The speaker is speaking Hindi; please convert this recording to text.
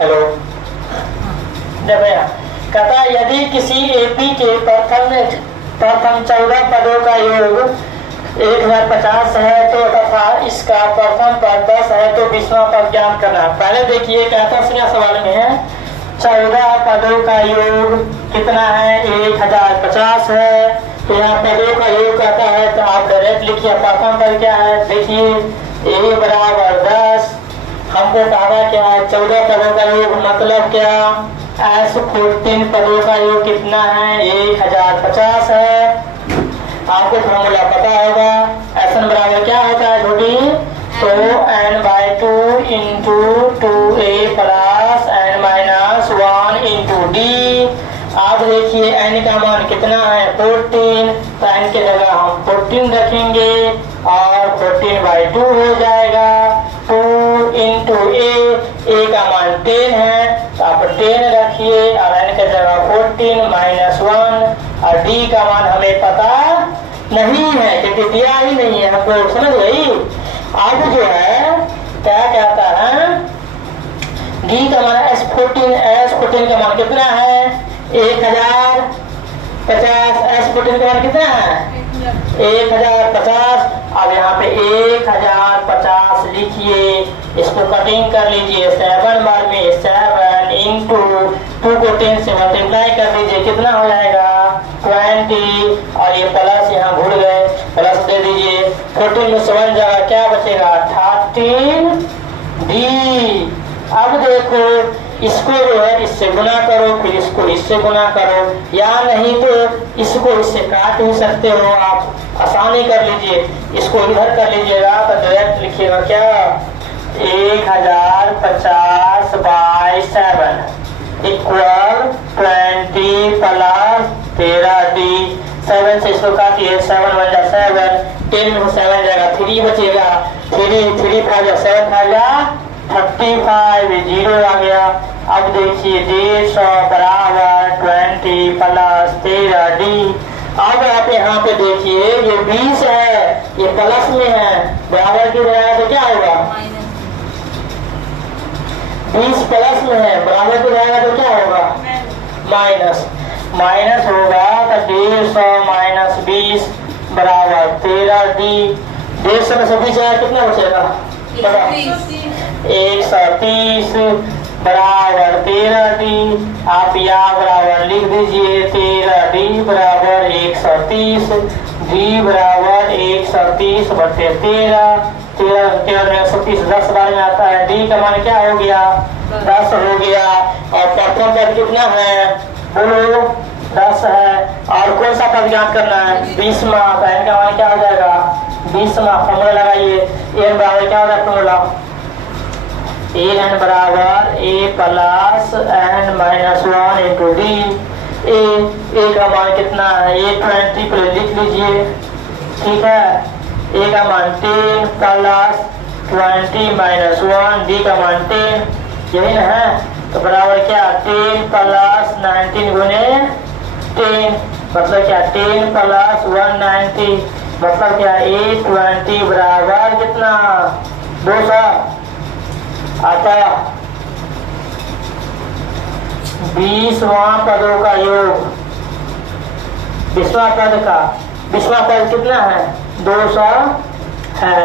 हेलो कहता है यदि किसी एपी के प्रथम 14 पदों का योग 1050 है तो तथा इसका प्रथम पद 10 है तो 20वां पद ज्ञात करना। पहले देखिए कहता है सवाल में है 14 पदों का योग कितना है 1050 है, तो यहाँ पदों का योग कहता है तो आप डायरेक्ट लिखिए प्रथम पद क्या है। देखिए a बराबर 10, हमको कहा क्या है 14 पदों का योग मतलब क्या ऐसे 14 पदों का योग कितना है 1050 है। आपको फॉर्मूला पता होगा एन बराबर क्या होता है छोटी, तो n/2 into 2a plus n-1 into D. आप देखिए n का मान कितना है 14, तो n के जगह हम 14 रखेंगे और 14/2 हो जाएगा। 2 इंटू a का मान 10 है तो आप 10 रखिए और n के जगह 14 -1 और d का मान हमें पता नहीं है क्योंकि दिया ही नहीं है हमको, समझ गई। अब जो है क्या कहता है d का मान S14 का मान कितना है 1050, S14 का मान कितना है 1050। अब यहाँ पे 1050 लिखिए, इसको कटिंग कर लीजिए 7 बार में 7 इंटू 2 को 10 से मल्टीप्लाई कर दीजिए, कितना हो जाएगा 20 और ये प्लस यहाँ भूल गए प्लस दे दीजिए। 14 में 7 जगह क्या बचेगा 13d। अब देखो इसको जो है इससे गुना करो फिर इसको इससे गुना करो, या नहीं तो इसको इससे काट भी सकते हो आप, आसानी कर लीजिए। इसको इधर कर लीजिएगा तो डायरेक्ट लिखिएगा क्या 1050/7 इक्वल 20 प्लस 13d। 7 से इसको काटिए 7 1 जा 7, 10 में 7 जाएगा 3 बचेगा, 3 5 7 5 35 0 आ गया। अब देखिए 150 बराबर 20 प्लस 13d। अब आप यहाँ पे देखिए ये 20 है ये प्लस में है, बराबर की बराबर तो क्या होगा 20 प्लस में है बराबर की बराबर तो क्या होगा माइनस होगा तो 150 - 20 बराबर 13d। 150 में 20 आया कितना बचेगा 130 बराबर 13d। आप यहाँ बराबर लिख दीजिए 13d बराबर 130, d बराबर 130 बटे 13 में 130 10 बार में आता है। d का मान क्या हो गया 10 हो गया। और प्रथम पद कितना है बोलो 10 है। और कौन सा पद ज्ञात करना है 20वां, तो n का मान क्या हो जाएगा 20वां। फॉर्मूला लगाइए n बराबर क्या होगा फॉर्मूला n बराबर a plus n-1 into d। a का मान कितना है 20 को लिख लीजिए, ठीक है। a का मान 10 प्लस 20 -1, d का मान 10 यही ना है, तो बराबर क्या 10 प्लस 19 गुने 10 मतलब क्या 10 प्लस 190 मतलब क्या 820 बराबर कितना 200 आता। 20वां पदों का योग 20वां पद का 20वां पद कितना है 200 है।